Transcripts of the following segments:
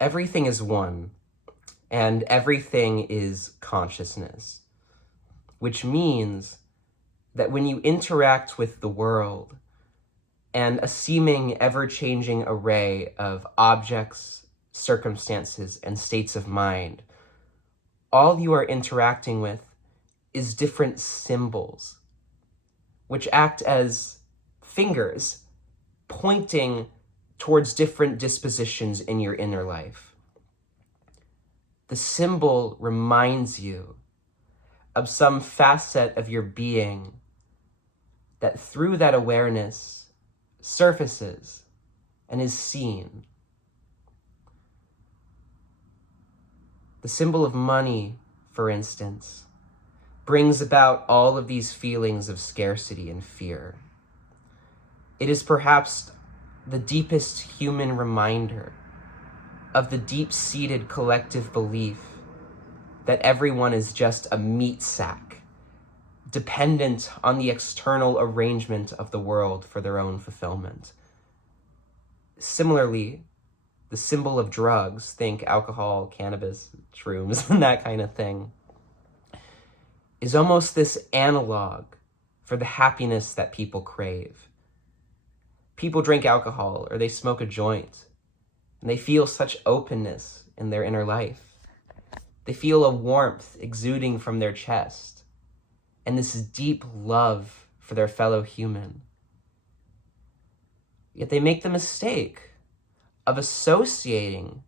Everything is one, and everything is consciousness, which means that when you interact with the world and a seeming ever-changing array of objects, circumstances, and states of mind, all you are interacting with is different symbols, which act as fingers pointing towards different dispositions in your inner life. The symbol reminds you of some facet of your being that through that awareness surfaces and is seen. The symbol of money, for instance, brings about all of these feelings of scarcity and fear. It is perhaps the deepest human reminder of the deep-seated collective belief that everyone is just a meat sack, dependent on the external arrangement of the world for their own fulfillment. Similarly, the symbol of drugs, think alcohol, cannabis, shrooms, and that kind of thing, is almost this analog for the happiness that people crave. People drink alcohol or they smoke a joint, and they feel such openness in their inner life. They feel a warmth exuding from their chest, and this deep love for their fellow human. Yet they make the mistake of associating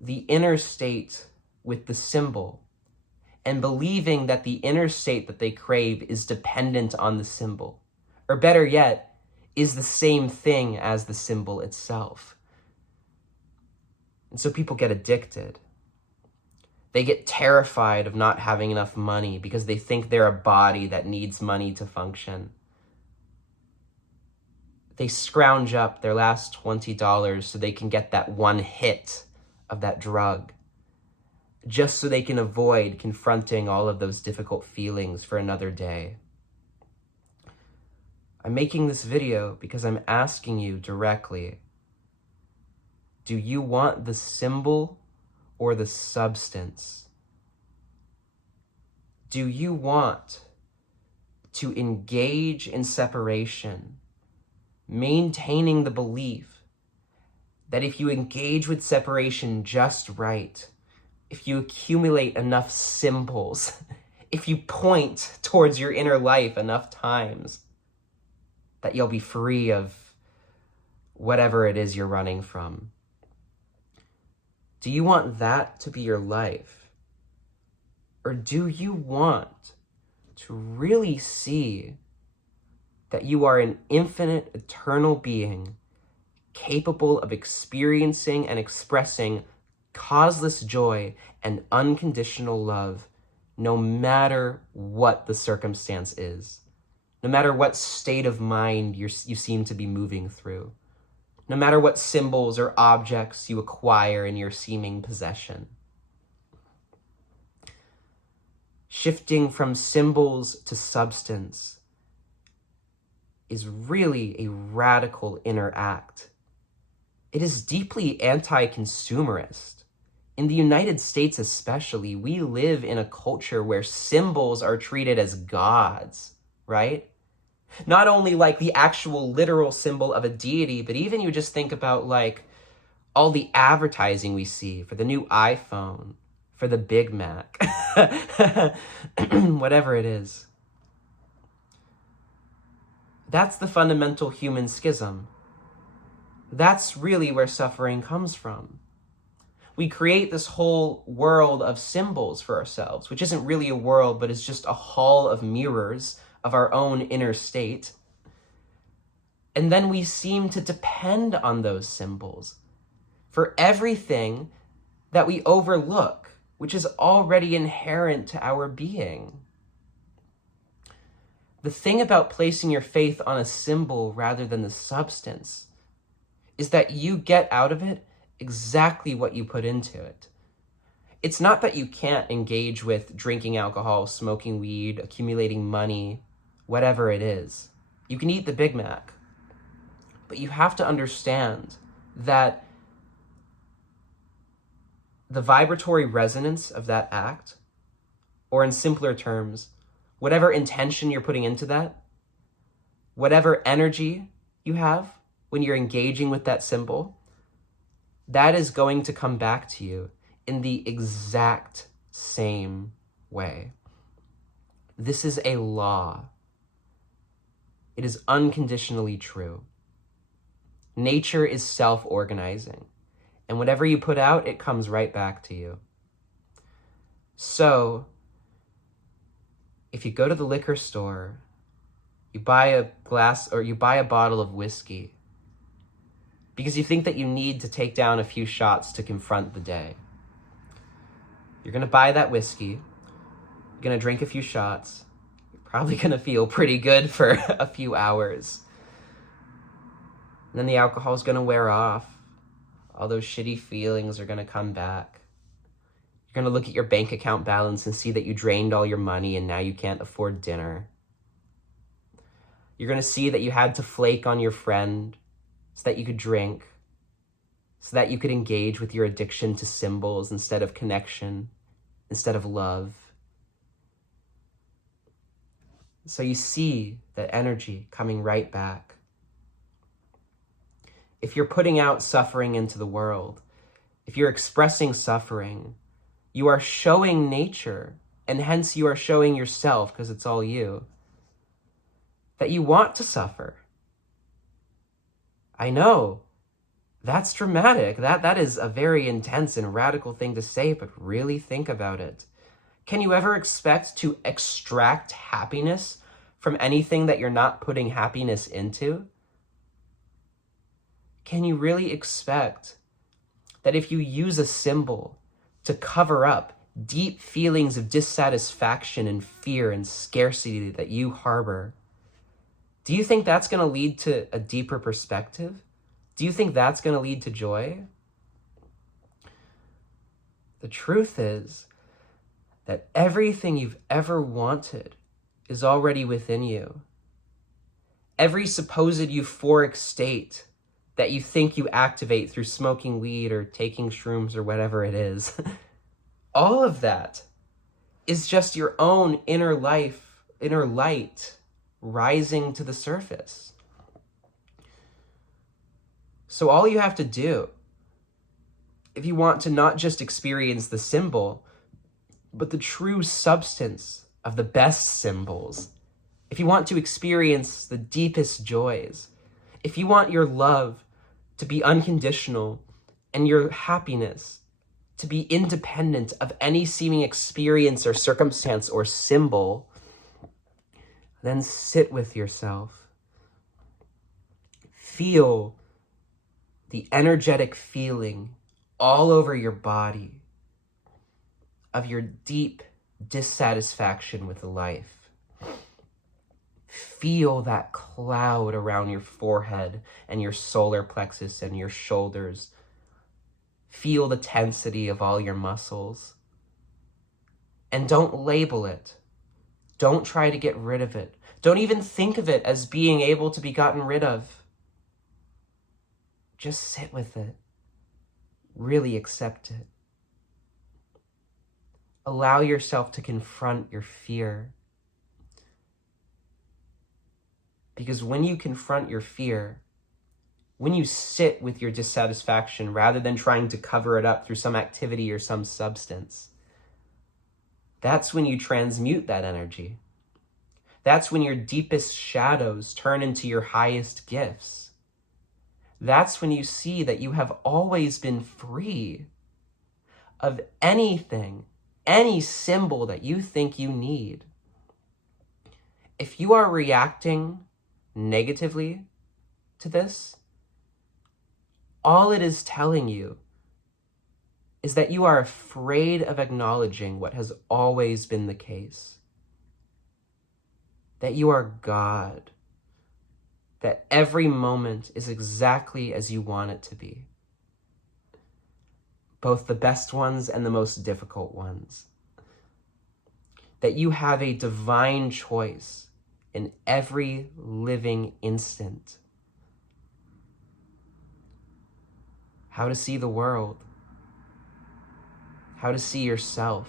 the inner state with the symbol and believing that the inner state that they crave is dependent on the symbol, or better yet, is the same thing as the symbol itself. And so people get addicted. They get terrified of not having enough money because they think they're a body that needs money to function. They scrounge up their last $20 so they can get that one hit of that drug, just so they can avoid confronting all of those difficult feelings for another day. I'm making this video because I'm asking you directly, do you want the symbol or the substance? Do you want to engage in separation, maintaining the belief that if you engage with separation just right, if you accumulate enough symbols, if you point towards your inner life enough times, that you'll be free of whatever it is you're running from? Do you want that to be your life? Or do you want to really see that you are an infinite, eternal being capable of experiencing and expressing causeless joy and unconditional love, no matter what the circumstance is, no matter what state of mind you seem to be moving through, no matter what symbols or objects you acquire in your seeming possession? Shifting from symbols to substance is really a radical inner act. It is deeply anti-consumerist. In the United States especially, we live in a culture where symbols are treated as gods, right? Not only like the actual literal symbol of a deity, but even you just think about like all the advertising we see for the new iPhone, for the Big Mac, whatever it is. That's the fundamental human schism. That's really where suffering comes from. We create this whole world of symbols for ourselves, which isn't really a world, but is just a hall of mirrors of our own inner state. And then we seem to depend on those symbols for everything that we overlook, which is already inherent to our being. The thing about placing your faith on a symbol rather than the substance is that you get out of it exactly what you put into it. It's not that you can't engage with drinking alcohol, smoking weed, accumulating money, whatever it is. You can eat the Big Mac, but you have to understand that the vibratory resonance of that act, or in simpler terms, whatever intention you're putting into that, whatever energy you have when you're engaging with that symbol, that is going to come back to you in the exact same way. This is a law. It is unconditionally true. Nature is self-organizing, and whatever you put out, it comes right back to you. So, if you go to the liquor store, you buy a glass or you buy a bottle of whiskey because you think that you need to take down a few shots to confront the day. You're going to buy that whiskey, you're going to drink a few shots, you're probably going to feel pretty good for a few hours. And then the alcohol is going to wear off. All those shitty feelings are going to come back. You're going to look at your bank account balance and see that you drained all your money and now you can't afford dinner. You're going to see that you had to flake on your friend so that you could drink, so that you could engage with your addiction to symbols instead of connection, instead of love. So you see that energy coming right back. If you're putting out suffering into the world, if you're expressing suffering, you are showing nature, and hence you are showing yourself, because it's all you, that you want to suffer. I know, that's dramatic. That is a very intense and radical thing to say, but really think about it. Can you ever expect to extract happiness from anything that you're not putting happiness into? Can you really expect that if you use a symbol to cover up deep feelings of dissatisfaction and fear and scarcity that you harbor, do you think that's going to lead to a deeper perspective? Do you think that's going to lead to joy? The truth is that everything you've ever wanted is already within you. Every supposed euphoric state that you think you activate through smoking weed or taking shrooms or whatever it is, all of that is just your own inner life, inner light rising to the surface. So all you have to do, if you want to not just experience the symbol, but the true substance of the best symbols, if you want to experience the deepest joys, if you want your love to be unconditional and your happiness to be independent of any seeming experience or circumstance or symbol, then sit with yourself. Feel the energetic feeling all over your body of your deep dissatisfaction with life. Feel that cloud around your forehead and your solar plexus and your shoulders. Feel the tensity of all your muscles. And don't label it. Don't try to get rid of it. Don't even think of it as being able to be gotten rid of. Just sit with it. Really accept it. Allow yourself to confront your fear. Because when you confront your fear, when you sit with your dissatisfaction rather than trying to cover it up through some activity or some substance, that's when you transmute that energy. That's when your deepest shadows turn into your highest gifts. That's when you see that you have always been free of anything, any symbol that you think you need. If you are reacting negatively to this, all it is telling you is that you are afraid of acknowledging what has always been the case. That you are God. That every moment is exactly as you want it to be. Both the best ones and the most difficult ones. That you have a divine choice in every living instant. How to see the world. how to see yourself.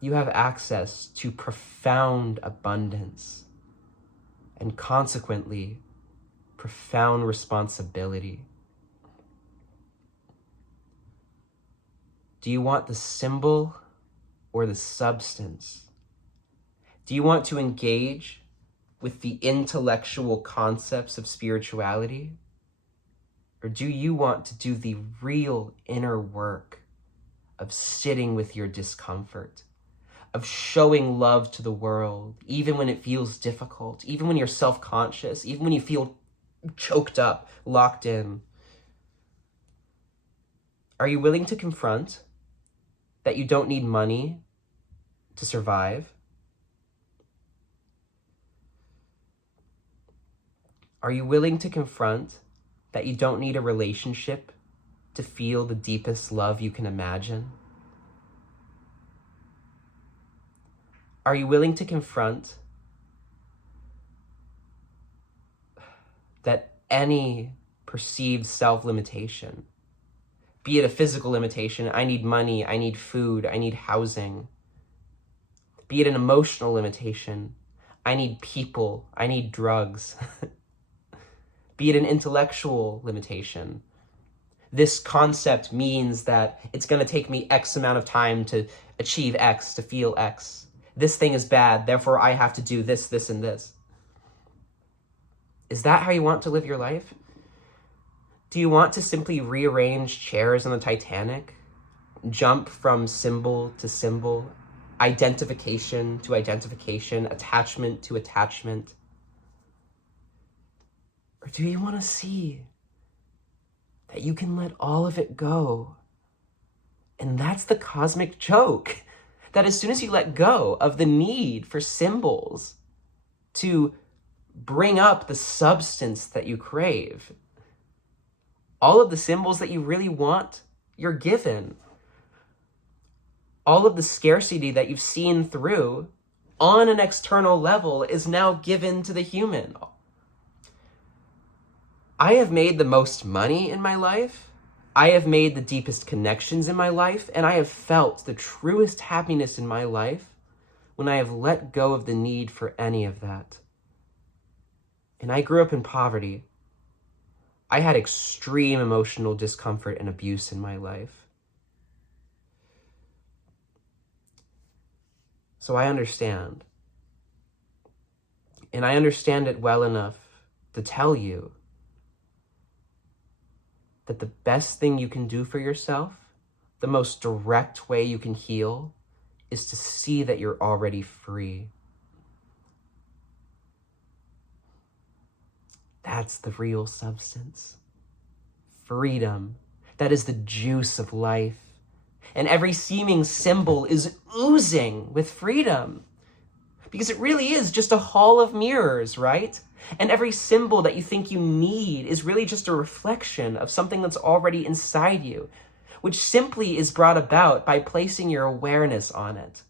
You have access to profound abundance and consequently profound responsibility. Do you want the symbol or the substance? Do you want to engage with the intellectual concepts of spirituality? Or do you want to do the real inner work of sitting with your discomfort, of showing love to the world, even when it feels difficult, even when you're self-conscious, even when you feel choked up, locked in? Are you willing to confront that you don't need money to survive? Are you willing to confront that you don't need a relationship to feel the deepest love you can imagine? Are you willing to confront that any perceived self-limitation, be it a physical limitation, I need money, I need food, I need housing, be it an emotional limitation, I need people, I need drugs, be it an intellectual limitation, this concept means that it's going to take me X amount of time to achieve X, to feel X. This thing is bad, therefore I have to do this, this, and this. Is that how you want to live your life? Do you want to simply rearrange chairs on the Titanic? Jump from symbol to symbol, identification to identification, attachment to attachment? Or do you want to see that you can let all of it go? And that's the cosmic joke. That as soon as you let go of the need for symbols to bring up the substance that you crave, all of the symbols that you really want, you're given. All of the scarcity that you've seen through on an external level is now given to the human. I have made the most money in my life. I have made the deepest connections in my life, and I have felt the truest happiness in my life when I have let go of the need for any of that. And I grew up in poverty. I had extreme emotional discomfort and abuse in my life. So I understand. And I understand it well enough to tell you that the best thing you can do for yourself, the most direct way you can heal, is to see that you're already free. That's the real substance. Freedom. That is the juice of life. And every seeming symbol is oozing with freedom. Because it really is just a hall of mirrors, right? And every symbol that you think you need is really just a reflection of something that's already inside you, which simply is brought about by placing your awareness on it,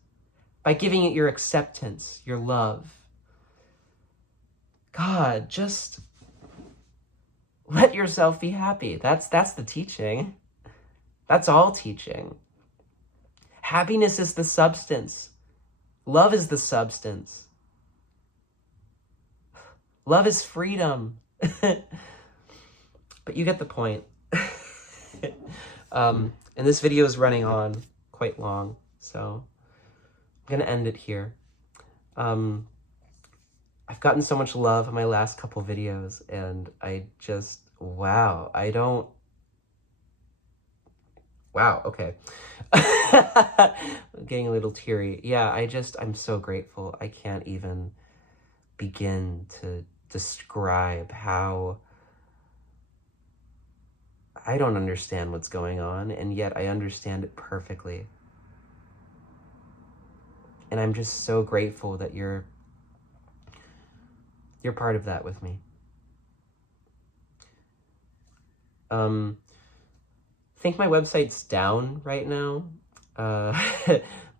by giving it your acceptance, your love. God, just let yourself be happy. That's the teaching. That's all teaching. Happiness is the substance. Love is the substance. Love is freedom. But you get the point. And this video is running on quite long, so I'm going to end it here. I've gotten so much love in my last couple videos, and I just, wow, okay. I'm getting a little teary. Yeah, I'm so grateful. I can't even begin to describe how I don't understand what's going on, and yet I understand it perfectly. And I'm just so grateful that you're part of that with me. I think my website's down right now,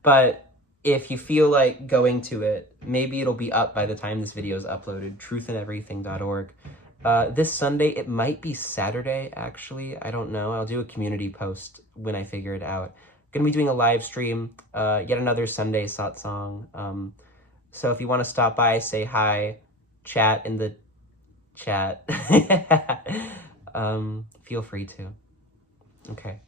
but if you feel like going to it, maybe it'll be up by the time this video is uploaded, truthandeverything.org. This Sunday, it might be Saturday, actually. I don't know. I'll do a community post when I figure it out. Gonna be doing a live stream, yet another Sunday satsang. So if you want to stop by, say hi, chat in the chat. Feel free to. Okay.